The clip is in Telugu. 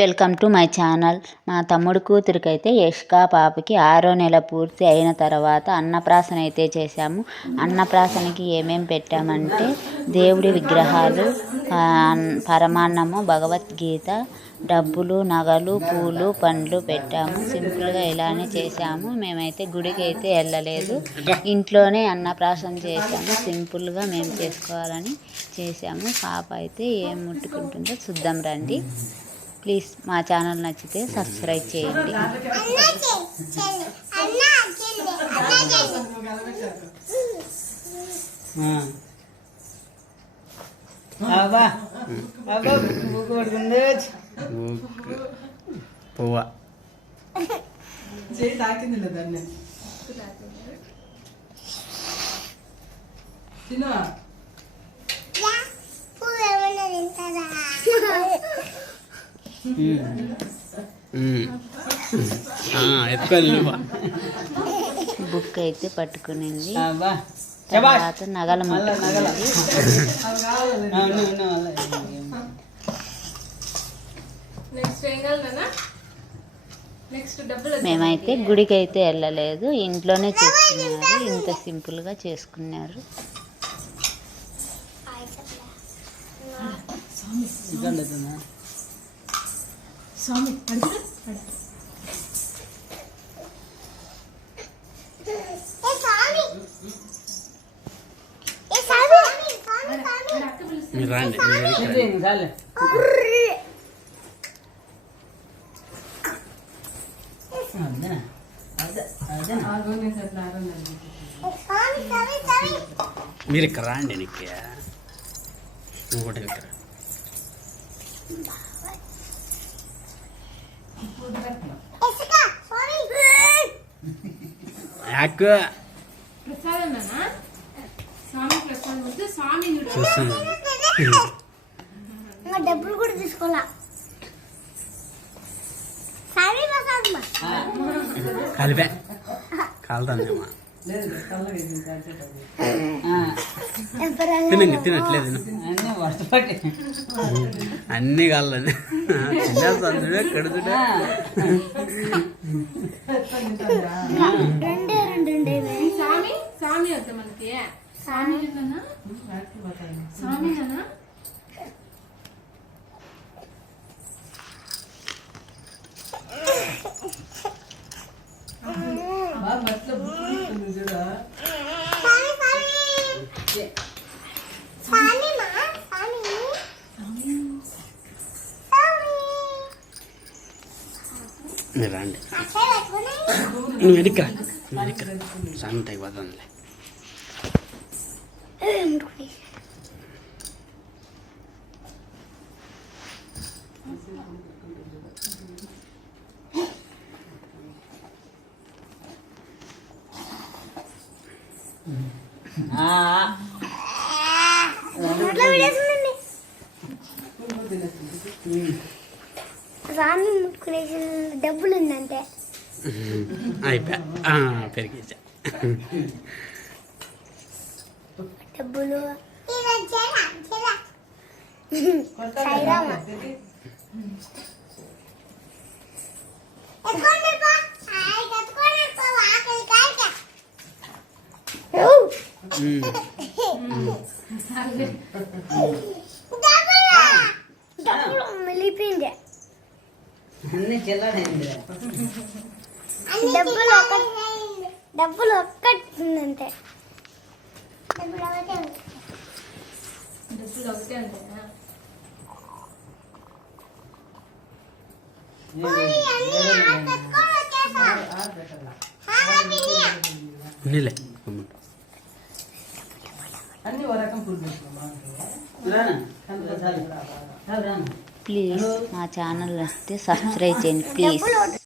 Welcome to my channel. మా తమ్ముడు కూతురికైతే యష్కా పాపకి ఆరో నెల పూర్తి అయిన తర్వాత అన్నప్రాసన అయితే చేశాము. అన్నప్రాసనకి ఏమేం పెట్టామంటే దేవుడి విగ్రహాలు పరమాన్నము భగవద్గీత డబ్బులు నగలు పూలు పండ్లు పెట్టాము. సింపుల్గా ఇలానే చేశాము. మేమైతే గుడికి అయితే వెళ్ళలేదు. ఇంట్లోనే అన్నప్రాసన చేశాము. సింపుల్గా మేము చేసుకోవాలని చేశాము. పాప అయితే ఏం ముట్టుకుంటుందో చూద్దాం రండి. ప్లీజ్ మా ఛానల్ నచ్చితే సబ్స్క్రైబ్ చేయండి. పువ్వ చేయి తాకింది దాన్ని. తిను బుక్ అయితే పట్టుకునింది తర్వాత నగలు మేమైతే గుడికి అయితే వెళ్ళలేదు. ఇంట్లోనే చేసుకున్నారు. ఇంత సింపుల్గా చేసుకున్నారు. ఇక్కడ లేదన్నా స్వామి అడుగు అక్క పిలుస్తుంది మీరు రండి మీరు వెనక్కి రండి. చాలే అదేనా అదే అదేనా మీరు ఇక్కడ రాండి నీకు నువ్వు కూడా ఇక్కడ డబ్బులు కూడా తీసుకోవాలా? కలిపే. కాలుతుందేమో తినండి తినట్లేదు అన్నీ అన్నీ కాలని తినేస్తాను కడుతుడే రండి అక్కడ పెట్టుకుని నువ్వు వెనక్కి రా నువ్వు వెనక్కి రా సంత అయిపోతుందిలే ఆ, అయిపోయా ఆ, పెరిగేసా డబ్బులు సాయిరామ ఉమ్. డబ్బులు మిలిపోయింది అన్నీ చిల్లరైంది డబ్బులు ఒక డబ్బులు ఒక్కటిందంటే. డబ్బులు ఒకటే ఉంది. డబ్బులు ఒకటే ఉంటాయి ఉన్నిలే గమ్మున. అన్ని ఒక రకం పూలు పెట్టుకున్నాం రానా? చాలు. చాలు రానా? ప్లీజ్ మా ఛానల్ నచ్చితే సబ్స్క్రైబ్ చేయండి ప్లీజ్